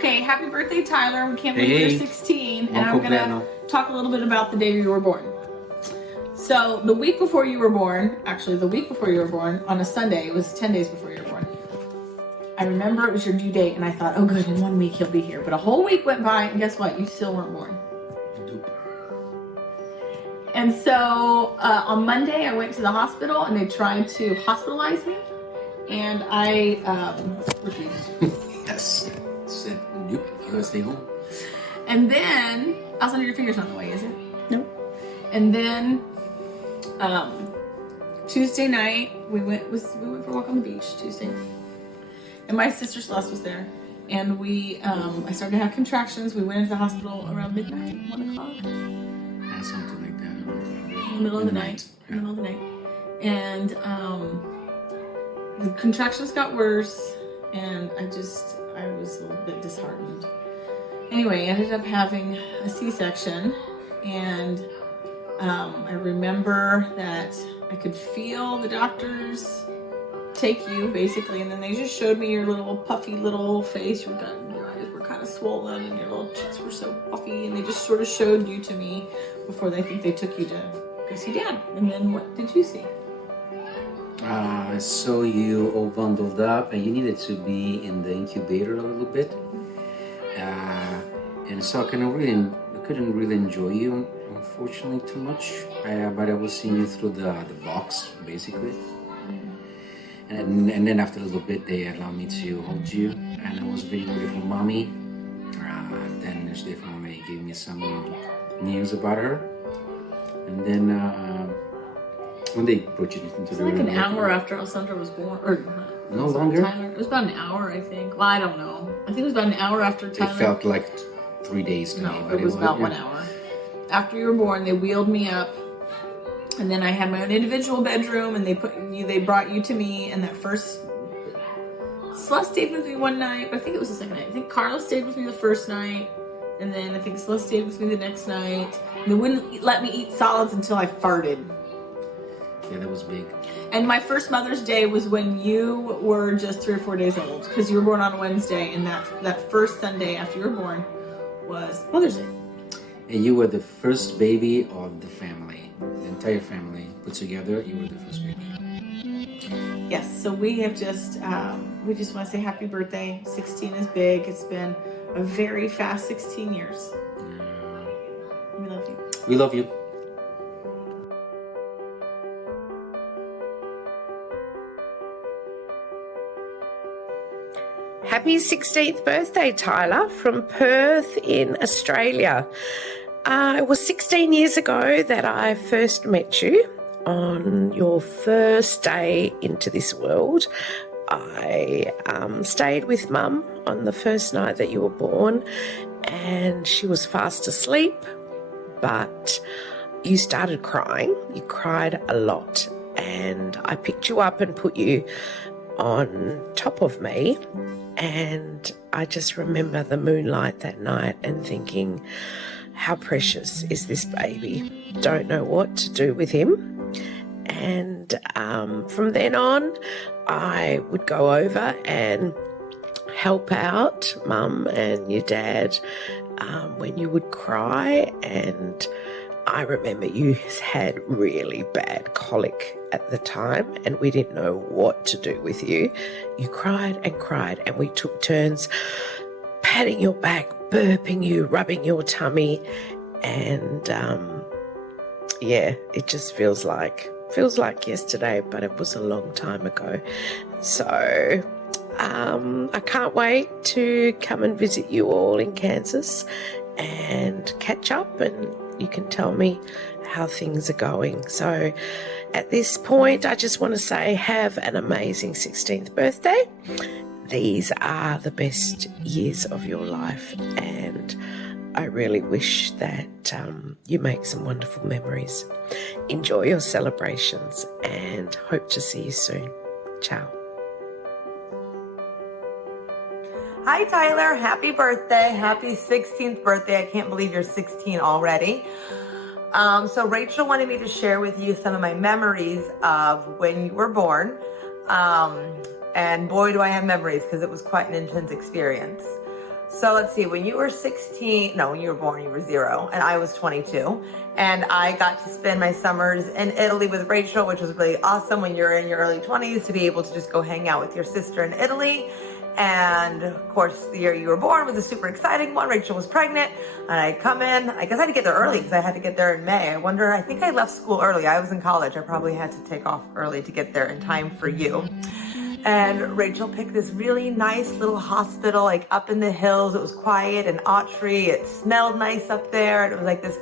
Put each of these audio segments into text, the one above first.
Okay, happy birthday, Tyler. We can't believe you're 16, and I'm going to talk a little bit about the day you were born. So, the week before you were born, on a Sunday, it was 10 days before you were born. I remember it was your due date, and I thought, oh good, in 1 week he'll be here. But a whole week went by, and guess what? You still weren't born. And so, on Monday, I went to the hospital, and they tried to hospitalize me, and I refused. Yes. Said, nope, you gotta stay home. And then, Alessandra, your finger's not in the way, is it? No. And then, Tuesday night, we went for a walk on the beach Tuesday. And my sister Celeste was there. And I started to have contractions. We went into the hospital around midnight, 1 o'clock. Yeah, something like that. In the middle of the night. And the contractions got worse, and I was a little bit disheartened. Anyway, I ended up having a C-section, and I remember that I could feel the doctors take you, basically, and then they just showed me your little puffy little face. Your eyes were kind of swollen, and your little cheeks were so puffy, and they just sort of showed you to me before they took you to go see Dad. And then what did you see? I saw you all bundled up, and you needed to be in the incubator a little bit. And so I couldn't really enjoy you, unfortunately, too much. But I was seeing you through the box, basically. And then after a little bit, they allowed me to hold you, and I was very grateful for Mommy. Then next day, Mommy gave me some news about her, and then when they brought you into the room, like an hour after Alessandra was born, or no longer. Tyler. It was about an hour, I think. Well, I don't know. I think it was about an hour after Tyler. It felt like 3 days to me, but it was about 1 hour after you were born. They wheeled me up. And then I had my own individual bedroom, and they brought you to me. And that first, Celeste stayed with me one night, but I think it was the second night. I think Carla stayed with me the first night, and then I think Celeste stayed with me the next night. And they wouldn't let me eat solids until I farted. Yeah, that was big. And my first Mother's Day was when you were just 3 or 4 days old, because you were born on a Wednesday, and that first Sunday after you were born was Mother's Day. And you were the first baby of the family. The entire family put together, you were the first baby. Yes, so we just want to say happy birthday. 16 is big. It's been a very fast 16 years. We love you. We love you. Happy 16th birthday, Tyler, from Perth in Australia. It was 16 years ago that I first met you. On your first day into this world, I stayed with Mum on the first night that you were born, and she was fast asleep, but you started crying. You cried a lot, and I picked you up and put you on top of me, and I just remember the moonlight that night and thinking, how precious is this baby? Don't know what to do with him. And from then on, I would go over and help out Mum and your dad when you would cry. And I remember you had really bad colic at the time, and we didn't know what to do with you. You cried, and we took turns patting your back, burping you, rubbing your tummy, and it just feels like yesterday, but it was a long time ago. So I can't wait to come and visit you all in Kansas and catch up, and you can tell me how things are going. So at this point, I just want to say have an amazing 16th birthday. These are the best years of your life, and I really wish that you make some wonderful memories. Enjoy your celebrations, and hope to see you soon. Ciao. Hi, Tyler. Happy birthday. Happy 16th birthday. I can't believe you're 16 already. So Rachel wanted me to share with you some of my memories of when you were born. And boy, do I have memories, because it was quite an intense experience. So let's see, when you were 16, no, when you were born, you were 0, and I was 22. And I got to spend my summers in Italy with Rachel, which was really awesome when you're in your early 20s to be able to just go hang out with your sister in Italy. And of course, the year you were born was a super exciting one. Rachel was pregnant, and I come in. I guess I had to get there early because I had to get there in May. I think I left school early. I was in college. I probably had to take off early to get there in time for you. And Rachel picked this really nice little hospital, like up in the hills. It was quiet and Autry. It smelled nice up there. And it was like this,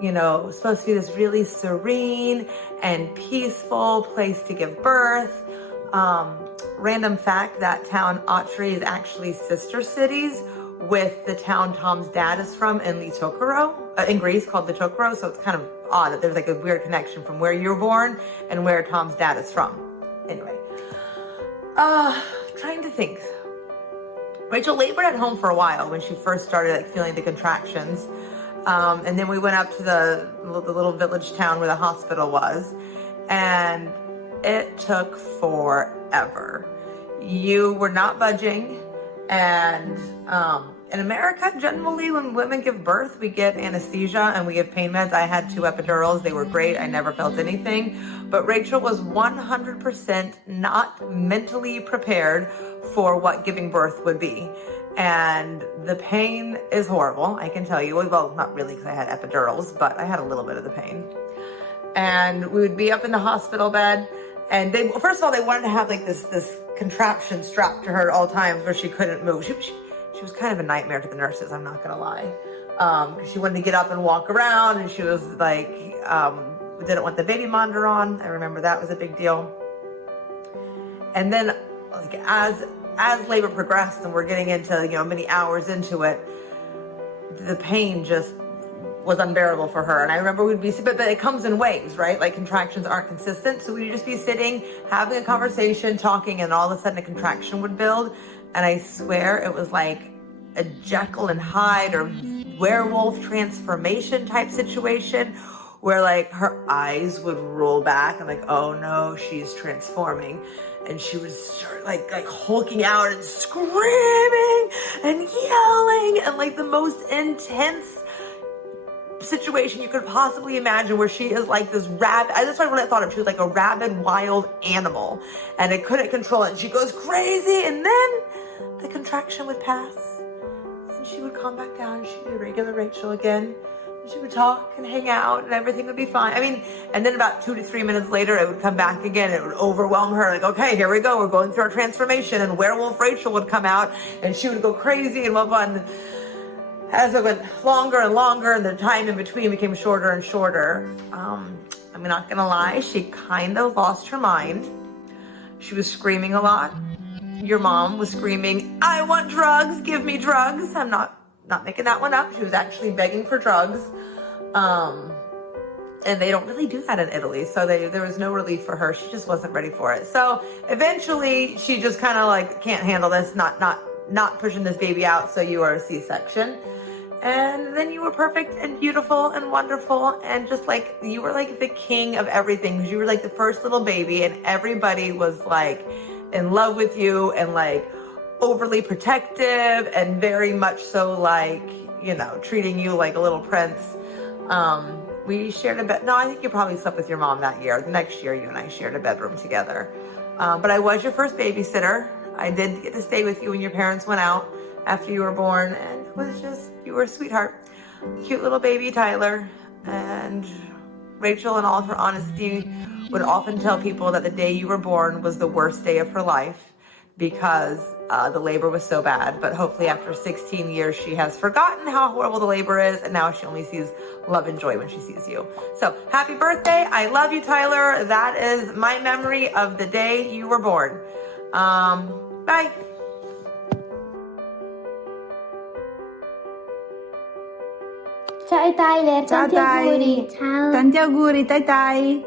you know, it was supposed to be this really serene and peaceful place to give birth. Random fact, that town Autry is actually sister cities with the town Tom's dad is from in Litokoro, in Greece, called Litokoro. So it's kind of odd that there's like a weird connection from where you were born and where Tom's dad is from. Anyway. Trying to think. Rachel labored at home for a while when she first started like feeling the contractions. And then we went up to the little village town where the hospital was, and it took forever. You were not budging. And in America, generally, when women give birth, we get anesthesia and we give pain meds. I had 2 epidurals. They were great. I never felt anything. But Rachel was 100% not mentally prepared for what giving birth would be. And the pain is horrible, I can tell you. Well, not really because I had epidurals, but I had a little bit of the pain. And we would be up in the hospital bed. And they, first of all, they wanted to have like this contraption strapped to her at all times where she couldn't move. She was kind of a nightmare to the nurses, I'm not gonna lie. She wanted to get up and walk around, and she was like, didn't want the baby monitor on. I remember that was a big deal. And then like as labor progressed and we're getting into, you know, many hours into it, the pain just was unbearable for her. And I remember we'd be, but it comes in waves, right? Like contractions aren't consistent. So we'd just be sitting, having a conversation, talking, and all of a sudden a contraction would build. And I swear it was like a Jekyll and Hyde or werewolf transformation type situation where like her eyes would roll back and like, oh no, she's transforming. And she would start like hulking out and screaming and yelling and like the most intense situation you could possibly imagine, where she is like this rabid, that's what I thought of, she was like a rabid wild animal and it couldn't control it, and she goes crazy, and then the contraction would pass and she would calm back down and she'd be regular Rachel again, and she would talk and hang out and everything would be fine. I mean, and then about 2 to 3 minutes later it would come back again. It would overwhelm her, like, okay, here we go, we're going through our transformation, and werewolf Rachel would come out and she would go crazy and blah blah. And as it went longer and longer, and the time in between became shorter and shorter, I'm not gonna lie, she kind of lost her mind. She was screaming a lot. Your mom was screaming, I want drugs, give me drugs. I'm not making that one up. She was actually begging for drugs. And they don't really do that in Italy, so there was no relief for her. She just wasn't ready for it. So eventually she just kind of like, can't handle this, not pushing this baby out, so you are a C-section. And then you were perfect and beautiful and wonderful, and just like, you were like the king of everything, because you were like the first little baby, and everybody was like in love with you and like overly protective and very much so like, you know, treating you like a little prince. We shared a bed. No, I think you probably slept with your mom that year. The next year you and I shared a bedroom together. But I was your first babysitter. I did get to stay with you when your parents went out after you were born, and it was just, you were a sweetheart. Cute little baby Tyler. And Rachel, in all of her honesty, would often tell people that the day you were born was the worst day of her life because the labor was so bad. But hopefully after 16 years, she has forgotten how horrible the labor is, and now she only sees love and joy when she sees you. So happy birthday. I love you, Tyler. That is my memory of the day you were born. Bye. Ciao Tyler, tanti auguri. Ciao. Tanti auguri, Tai Tai.